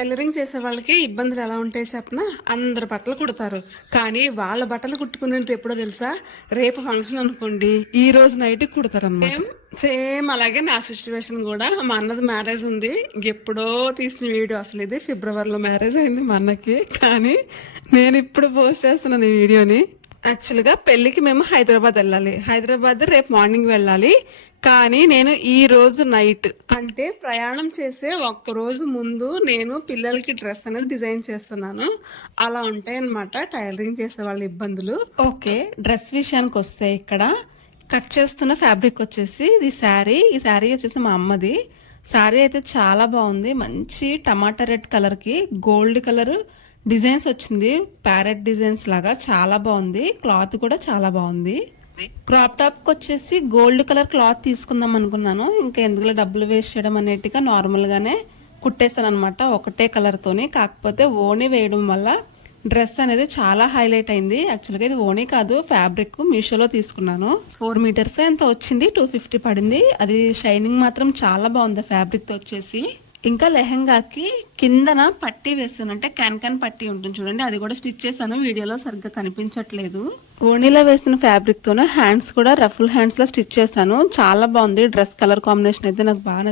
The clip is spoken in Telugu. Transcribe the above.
టైలరింగ్ చేసే వాళ్ళకి ఇబ్బందులు ఎలా ఉంటాయి చెప్పనా? అందరు బట్టలు కుడతారు, కానీ వాళ్ళ బట్టలు కుట్టుకునేది ఎప్పుడో తెలుసా? రేపు ఫంక్షన్ అనుకోండి, ఈ రోజు నైట్ కుడతారు అన్నమాట. సేమ్ అలాగే నా సిచ్యువేషన్ కూడా. మా అన్నది మ్యారేజ్ ఉంది, ఎప్పుడో తీసిన వీడియో. అసలు ఇది ఫిబ్రవరిలో మ్యారేజ్ అయింది మా అన్నకి, కానీ నేను ఇప్పుడు పోస్ట్ చేస్తున్నాను ఈ వీడియోని. యాక్చువల్గా పెళ్లికి మేము హైదరాబాద్ వెళ్ళాలి, హైదరాబాద్ రేపు మార్నింగ్ వెళ్ళాలి. కానీ నేను ఈ రోజు నైట్, అంటే ప్రయాణం చేసే ఒక్క రోజు ముందు నేను పిల్లలకి డ్రెస్ అనేది డిజైన్ చేస్తున్నాను. అలా ఉంటాయి అన్నమాట టైలరింగ్ చేసే వాళ్ళ ఇబ్బందులు. ఓకే, డ్రెస్ విషయానికి వస్తే ఇక్కడ కట్ చేస్తున్న ఫ్యాబ్రిక్ వచ్చేసి ఇది శారీ. ఈ శారీ వచ్చేసి మా అమ్మది. శారీ అయితే చాలా బాగుంది, మంచి టమాటా రెడ్ కలర్ కి గోల్డ్ కలర్ డిజైన్స్ వచ్చింది, ప్యారెట్ డిజైన్స్ లాగా చాలా బాగుంది. క్లాత్ కూడా చాలా బాగుంది. క్రాప్ టాప్ కి వచ్చేసి గోల్డ్ కలర్ క్లాత్ తీసుకుందాం అనుకున్నాను, ఇంకా ఎందుకు డబ్బులు వేస్ట్ చేయడం అనేట్టుగా నార్మల్ గానే కుట్టేస్తాను అనమాట ఒకటే కలర్ తోని. కాకపోతే ఓణి వేయడం వల్ల డ్రెస్ అనేది చాలా హైలైట్ అయింది. యాక్చువల్గా ఇది ఓణి కాదు, ఫ్యాబ్రిక్ మీషోలో తీసుకున్నాను. 4 మీటర్స్ ఎంత వచ్చింది, 250 పడింది. అది షైనింగ్ మాత్రం చాలా బాగుంది ఫ్యాబ్రిక్ తో వచ్చేసి. ఇంకా లెహెంగాకి కిందన పట్టీ వేసాను, అంటే క్యాన్ పట్టీ ఉంటుంది చూడండి, అది కూడా స్టిచ్ చేశాను. వీడియోలో సరిగ్గా కనిపించట్లేదు. ఓణీలో వేసిన ఫ్యాబ్రిక్ తోనే హ్యాండ్స్ కూడా రఫుల్ హ్యాండ్స్ లో స్టిచ్ చేశాను. చాలా బాగుంది డ్రెస్ కలర్ కాంబినేషన్ అయితే నాకు బాగా